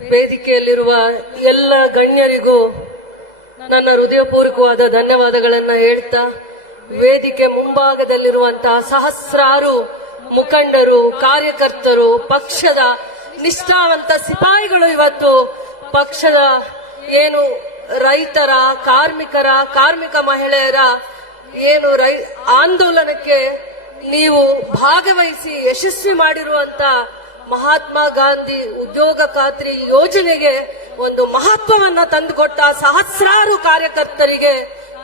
ವೇದಿಕೆಯಲ್ಲಿರುವ ಎಲ್ಲ ಗಣ್ಯರಿಗೂ ನನ್ನ ಹೃದಯಪೂರ್ವಕವಾದ ಧನ್ಯವಾದಗಳನ್ನ ಹೇಳ್ತಾ, ವೇದಿಕೆ ಮುಂಭಾಗದಲ್ಲಿರುವಂತಹ ಸಹಸ್ರಾರು ಮುಖಂಡರು, ಕಾರ್ಯಕರ್ತರು, ಪಕ್ಷದ ನಿಷ್ಠಾವಂತ ಸಿಪಾಯಿಗಳು ಇವತ್ತು ಪಕ್ಷದ ಏನು ರೈತರ, ಕಾರ್ಮಿಕ ಮಹಿಳೆಯರ ಏನು ಆಂದೋಲನಕ್ಕೆ ನೀವು ಭಾಗವಹಿಸಿ ಯಶಸ್ವಿ ಮಾಡಿರುವಂತ ಮಹಾತ್ಮ ಗಾಂಧಿ ಉದ್ಯೋಗ ಖಾತ್ರಿ ಯೋಜನೆಗೆ ಒಂದು ಮಹತ್ವವನ್ನ ತಂದುಕೊಟ್ಟ ಸಹಸ್ರಾರು ಕಾರ್ಯಕರ್ತರಿಗೆ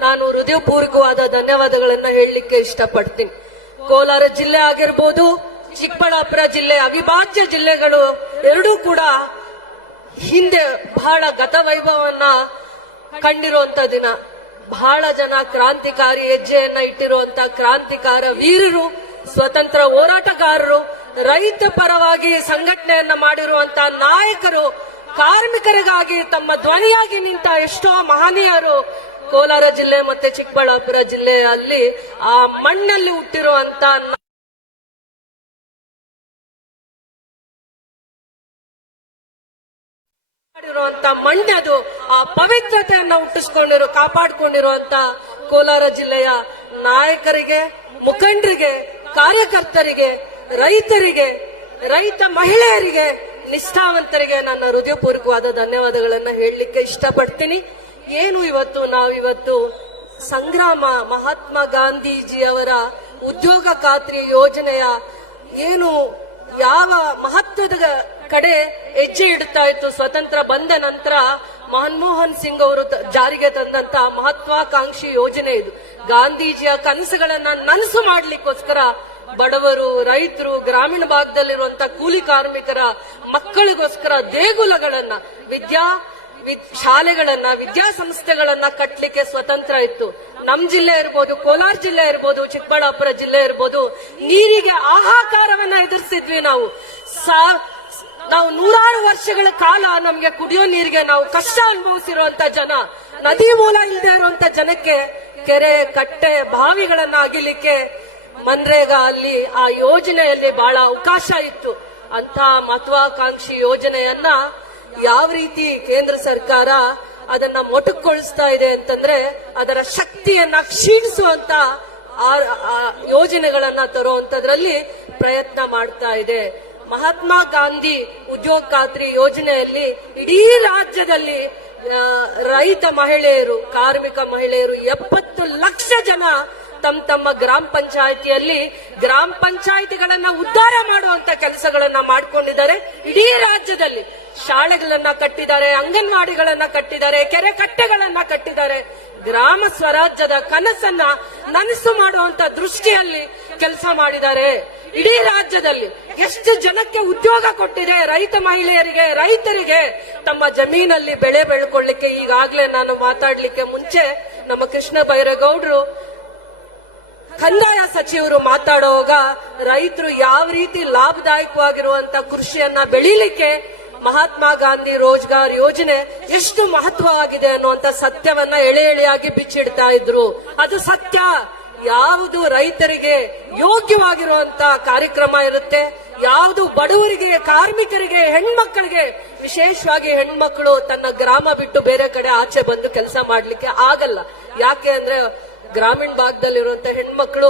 ನಾನು ಹೃದಯಪೂರ್ವಕವಾದ ಧನ್ಯವಾದಗಳನ್ನ ಹೇಳಲಿಕ್ಕೆ ಇಷ್ಟಪಡ್ತೀನಿ. ಕೋಲಾರ ಜಿಲ್ಲೆ ಆಗಿರ್ಬೋದು, ಚಿಕ್ಕಬಳ್ಳಾಪುರ ಜಿಲ್ಲೆ, ಅವಿಭಾಜ್ಯ ಜಿಲ್ಲೆಗಳು ಎರಡೂ ಕೂಡ ಹಿಂದೆ ಬಹಳ ಗತವೈಭವನ್ನ ಕಂಡಿರುವಂತ ದಿನ. ಬಹಳ ಜನ ಕ್ರಾಂತಿಕಾರಿ ಹೆಜ್ಜೆಯನ್ನ ಇಟ್ಟಿರುವಂತ ಕ್ರಾಂತಿಕಾರ ವೀರರು, ಸ್ವತಂತ್ರ ಹೋರಾಟಗಾರರು, ರೈತ ಪರವಾಗಿ ಸಂಘಟನೆಯನ್ನ ಮಾಡಿರುವಂತ ನಾಯಕರು, ಕಾರ್ಮಿಕರಿಗಾಗಿ ತಮ್ಮ ಧ್ವನಿಯಾಗಿ ನಿಂತ ಎಷ್ಟೋ ಮಹನೀಯರು ಕೋಲಾರ ಜಿಲ್ಲೆ ಮತ್ತೆ ಚಿಕ್ಕಬಳ್ಳಾಪುರ ಜಿಲ್ಲೆಯಲ್ಲಿ ಆ ಮಣ್ಣಲ್ಲಿ ಹುಟ್ಟಿರುವಂತ ಮಣ್ಣದು ಆ ಪವಿತ್ರತೆಯನ್ನ ಕಾಪಾಡಿಕೊಂಡಿರುವಂತ ಕೋಲಾರ ಜಿಲ್ಲೆಯ ನಾಯಕರಿಗೆ, ಮುಖಂಡರಿಗೆ, ಕಾರ್ಯಕರ್ತರಿಗೆ, ರೈತರಿಗೆ, ರೈತ ಮಹಿಳೆಯರಿಗೆ, ನಿಷ್ಠಾವಂತರಿಗೆ ನನ್ನ ಹೃದಯಪೂರ್ವಕವಾದ ಧನ್ಯವಾದಗಳನ್ನ ಹೇಳಲಿಕ್ಕೆ ಇಷ್ಟಪಡ್ತೀನಿ. ಏನು ನಾವಿವತ್ತು ಸಂಗ್ರಾಮ ಮಹಾತ್ಮ ಗಾಂಧೀಜಿಯವರ ಉದ್ಯೋಗ ಖಾತ್ರಿ ಯೋಜನೆಯ ಏನು ಯಾವ ಮಹತ್ವದ ಕಡೆ ಹೆಜ್ಜೆ ಇಡ್ತಾ ಇತ್ತು. ಸ್ವತಂತ್ರ ಬಂದ ನಂತರ ಮನಮೋಹನ್ ಸಿಂಗ್ ಅವರು ಜಾರಿಗೆ ತಂದಂತ ಮಹತ್ವಾಕಾಂಕ್ಷಿ ಯೋಜನೆ ಇದು. ಗಾಂಧೀಜಿಯ ಕನಸುಗಳನ್ನ ನನಸು ಮಾಡ್ಲಿಕ್ಕೋಸ್ಕರ ಬಡವರು, ರೈತರು, ಗ್ರಾಮೀಣ ಭಾಗದಲ್ಲಿರುವಂತ ಕೂಲಿ ಕಾರ್ಮಿಕರ ಮಕ್ಕಳಿಗೋಸ್ಕರ ದೇಗುಲಗಳನ್ನ, ಶಾಲೆಗಳನ್ನ, ವಿದ್ಯಾಸಂಸ್ಥೆಗಳನ್ನ ಕಟ್ಟಲಿಕ್ಕೆ ಸ್ವತಂತ್ರ ಇತ್ತು. ನಮ್ ಜಿಲ್ಲೆ ಇರ್ಬೋದು, ಕೋಲಾರ ಜಿಲ್ಲೆ ಇರ್ಬೋದು, ಚಿಕ್ಕಬಳ್ಳಾಪುರ ಜಿಲ್ಲೆ ಇರ್ಬೋದು, ನೀರಿಗೆ ಹಾಹಾಕಾರವನ್ನ ಎದುರಿಸಿದ್ವಿ. ನಾವು ನೂರಾರು ವರ್ಷಗಳ ಕಾಲ ನಮ್ಗೆ ಕುಡಿಯೋ ನೀರಿಗೆ ನಾವು ಕಷ್ಟ ಅನುಭವಿಸಿರುವಂತ ಜನ, ನದಿ ಮೂಲ ಇಲ್ಲದೆ ಇರುವಂತ ಜನಕ್ಕೆ ಕೆರೆ, ಕಟ್ಟೆ, ಬಾವಿಗಳನ್ನ ಅಗಿಲಿಕ್ಕೆ ಮನ್ರೇಗಾ ಅಲ್ಲಿ ಆ ಯೋಜನೆಯಲ್ಲಿ ಬಹಳ ಅವಕಾಶ ಇತ್ತು. ಅಂತ ಮಹತ್ವಾಕಾಂಕ್ಷಿ ಯೋಜನೆಯನ್ನ ಯಾವ ರೀತಿ ಕೇಂದ್ರ ಸರ್ಕಾರ ಅದನ್ನ ಮೊಟಕುಗೊಳಿಸ್ತಾ ಇದೆ ಅಂತಂದ್ರೆ, ಅದರ ಶಕ್ತಿಯನ್ನ ಕ್ಷೀಣಿಸುವಂತ ಯೋಜನೆಗಳನ್ನ ತರುವಂತದ್ರಲ್ಲಿ ಪ್ರಯತ್ನ ಮಾಡ್ತಾ ಇದೆ. ಮಹಾತ್ಮ ಗಾಂಧಿ ಉದ್ಯೋಗ ಖಾತ್ರಿ ಯೋಜನೆಯಲ್ಲಿ ಇಡೀ ರಾಜ್ಯದಲ್ಲಿ ರೈತ ಮಹಿಳೆಯರು, ಕಾರ್ಮಿಕ ಮಹಿಳೆಯರು 70 ಲಕ್ಷ ಜನ ತಮ್ಮ ಗ್ರಾಮ ಪಂಚಾಯಿತಿಯಲ್ಲಿ ಗ್ರಾಮ ಪಂಚಾಯಿತಿಗಳನ್ನ ಉದ್ಧಾರ ಮಾಡುವಂತ ಕೆಲಸಗಳನ್ನ ಮಾಡ್ಕೊಂಡಿದ್ದಾರೆ. ಇಡೀ ರಾಜ್ಯದಲ್ಲಿ ಶಾಲೆಗಳನ್ನ ಕಟ್ಟಿದ್ದಾರೆ, ಅಂಗನವಾಡಿಗಳನ್ನ ಕಟ್ಟಿದ್ದಾರೆ, ಕೆರೆ ಕಟ್ಟೆಗಳನ್ನ ಕಟ್ಟಿದ್ದಾರೆ. ಗ್ರಾಮ ಸ್ವರಾಜ್ಯದ ಕನಸನ್ನ ನನಸು ಮಾಡುವಂತ ದೃಷ್ಟಿಯಲ್ಲಿ ಕೆಲಸ ಮಾಡಿದ್ದಾರೆ. ಇಡೀ ರಾಜ್ಯದಲ್ಲಿ ಎಷ್ಟು ಜನಕ್ಕೆ ಉದ್ಯೋಗ ಕೊಟ್ಟಿದೆ. ರೈತ ಮಹಿಳೆಯರಿಗೆ, ರೈತರಿಗೆ ತಮ್ಮ ಜಮೀನಲ್ಲಿ ಬೆಳೆ ಬೆಳ್ಕೊಳ್ಳಿಕ್ಕೆ ಈಗಾಗಲೇ ನಾನು ಮಾತಾಡ್ಲಿಕ್ಕೆ ಮುಂಚೆ ನಮ್ಮ ಕೃಷ್ಣ ಬೈರೇಗೌಡರು ಕಂದಾಯ ಸಚಿವರು ಮಾತಾಡುವಾಗ ರೈತರು ಯಾವ ರೀತಿ ಲಾಭದಾಯಕವಾಗಿರುವಂತ ಕೃಷಿಯನ್ನ ಬೆಳೀಲಿಕ್ಕೆ ಮಹಾತ್ಮ ಗಾಂಧಿ ರೋಜ್ಗಾರ್ ಯೋಜನೆ ಎಷ್ಟು ಮಹತ್ವವಾಗಿದೆ ಅನ್ನುವಂತ ಸತ್ಯವನ್ನ ಎಳೆಯಾಗಿ ಬಿಚ್ಚಿಡ್ತಾ ಇದ್ರು. ಅದು ಸತ್ಯ. ಯಾವುದು ರೈತರಿಗೆ ಯೋಗ್ಯವಾಗಿರುವಂತ ಕಾರ್ಯಕ್ರಮ ಇರುತ್ತೆ, ಯಾವುದು ಬಡವರಿಗೆ, ಕಾರ್ಮಿಕರಿಗೆ, ಹೆಣ್ಮಕ್ಕಳಿಗೆ, ವಿಶೇಷವಾಗಿ ಹೆಣ್ಮಕ್ಳು ತನ್ನ ಗ್ರಾಮ ಬಿಟ್ಟು ಬೇರೆ ಕಡೆ ಆಚೆ ಬಂದು ಕೆಲಸ ಮಾಡ್ಲಿಕ್ಕೆ ಆಗಲ್ಲ. ಯಾಕೆ ಅಂದ್ರೆ ಗ್ರಾಮೀಣ ಭಾಗದಲ್ಲಿರುವಂತ ಹೆಣ್ಮಕ್ಳು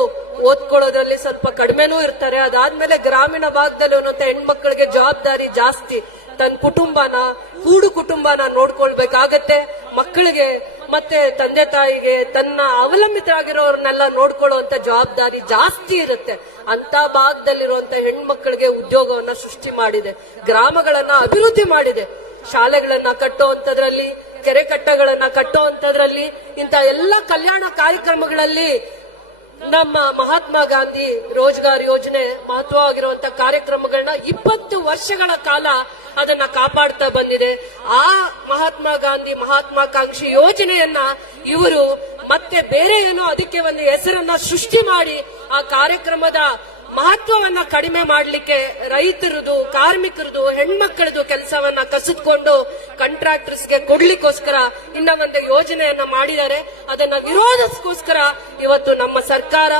ಓದ್ಕೊಳ್ಳೋದ್ರಲ್ಲಿ ಸ್ವಲ್ಪ ಕಡಿಮೆನೂ ಇರ್ತಾರೆ. ಅದಾದ್ಮೇಲೆ ಗ್ರಾಮೀಣ ಭಾಗದಲ್ಲಿರುವಂತ ಹೆಣ್ಮಕ್ಳಿಗೆ ಜವಾಬ್ದಾರಿ ಜಾಸ್ತಿ. ತನ್ನ ಕೂಡು ಕುಟುಂಬನ ನೋಡ್ಕೊಳ್ಬೇಕಾಗತ್ತೆ. ಮಕ್ಕಳಿಗೆ ಮತ್ತೆ ತಂದೆ ತಾಯಿಗೆ, ತನ್ನ ಅವಲಂಬಿತರಾಗಿರೋರ್ನೆಲ್ಲ ನೋಡ್ಕೊಳ್ಳುವಂತ ಜವಾಬ್ದಾರಿ ಜಾಸ್ತಿ ಇರುತ್ತೆ. ಅಂತ ಭಾಗದಲ್ಲಿರುವಂತ ಹೆಣ್ಮಕ್ಳಿಗೆ ಉದ್ಯೋಗವನ್ನ ಸೃಷ್ಟಿ ಮಾಡಿದೆ, ಗ್ರಾಮಗಳನ್ನ ಅಭಿವೃದ್ಧಿ ಮಾಡಿದೆ. ಶಾಲೆಗಳನ್ನ ಕಟ್ಟುವಂತದ್ರಲ್ಲಿ, ಕೆರೆ ಕಟ್ಟೆಗಳನ್ನ ಕಟ್ಟುವಂತದ್ರಲ್ಲಿ, ಇಂತ ಎಲ್ಲ ಕಲ್ಯಾಣ ಕಾರ್ಯಕ್ರಮಗಳಲ್ಲಿ ನಮ್ಮ ಮಹಾತ್ಮ ಗಾಂಧಿ ರೋಜ್ಗಾರ್ ಯೋಜನೆ ಮಹತ್ವವಾಗಿರುವಂತ ಕಾರ್ಯಕ್ರಮಗಳನ್ನ 20 ವರ್ಷಗಳ ಕಾಲ ಅದನ್ನ ಕಾಪಾಡ್ತಾ ಬಂದಿದೆ. ಆ ಮಹಾತ್ಮ ಗಾಂಧಿ ಮಹತ್ವಾಕಾಂಕ್ಷಿ ಯೋಜನೆಯನ್ನ ಇವರು ಮತ್ತೆ ಬೇರೆ ಏನೋ ಅದಕ್ಕೆ ಒಂದು ಹೆಸರನ್ನ ಸೃಷ್ಟಿ ಮಾಡಿ ಆ ಕಾರ್ಯಕ್ರಮದ ಮಹತ್ವವನ್ನ ಕಡಿಮೆ ಮಾಡಲಿಕ್ಕೆ ರೈತರದು, ಕಾರ್ಮಿಕರದು, ಹೆಣ್ಮಕ್ಕಳದು ಕೆಲಸವನ್ನ ಕಸಿದುಕೊಂಡು ಕಾಂಟ್ರಾಕ್ಟರ್ಸ್ಗೆ ಕೊಡ್ಲಿಕ್ಕೋಸ್ಕರ ಇನ್ನ ಒಂದು ಯೋಜನೆಯನ್ನ ಮಾಡಿದ್ದಾರೆ. ಅದನ್ನ ವಿರೋಧಿಸೋಸ್ಕರ ಇವತ್ತು ನಮ್ಮ ಸರ್ಕಾರ,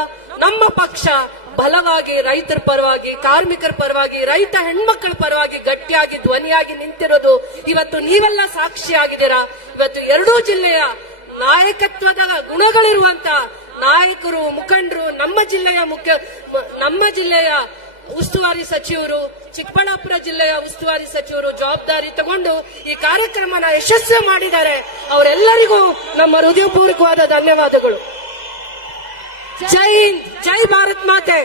ನಮ್ಮ ಪಕ್ಷ ಬಲವಾಗಿ ರೈತರ ಪರವಾಗಿ, ಕಾರ್ಮಿಕರ ಪರವಾಗಿ, ರೈತ ಹೆಣ್ಮಕ್ಳ ಪರವಾಗಿ ಗಟ್ಟಿಯಾಗಿ ಧ್ವನಿಯಾಗಿ ನಿಂತಿರೋದು ಇವತ್ತು ನೀವೆಲ್ಲ ಸಾಕ್ಷಿಯಾಗಿದ್ದೀರಾ. ಇವತ್ತು ಎರಡೂ ಜಿಲ್ಲೆಯ ನಾಯಕತ್ವದ ಗುಣಗಳಿರುವಂತ ನಾಯಕರು, ಮುಖಂಡರು, ನಮ್ಮ ಜಿಲ್ಲೆಯ ಉಸ್ತುವಾರಿ ಸಚಿವರು, ಚಿಕ್ಕಬಳ್ಳಾಪುರ ಜಿಲ್ಲೆಯ ಉಸ್ತುವಾರಿ ಸಚಿವರು ಜವಾಬ್ದಾರಿ ತಗೊಂಡು ಈ ಕಾರ್ಯಕ್ರಮನ ಯಶಸ್ವಿ ಮಾಡಿದ್ದಾರೆ. ಅವರೆಲ್ಲರಿಗೂ ನಮ್ಮ ಹೃದಯಪೂರ್ವಕವಾದ ಧನ್ಯವಾದಗಳು. ಜೈ ಹಿಂದ್, ಜೈ ಭಾರತ್ ಮಾತೆ.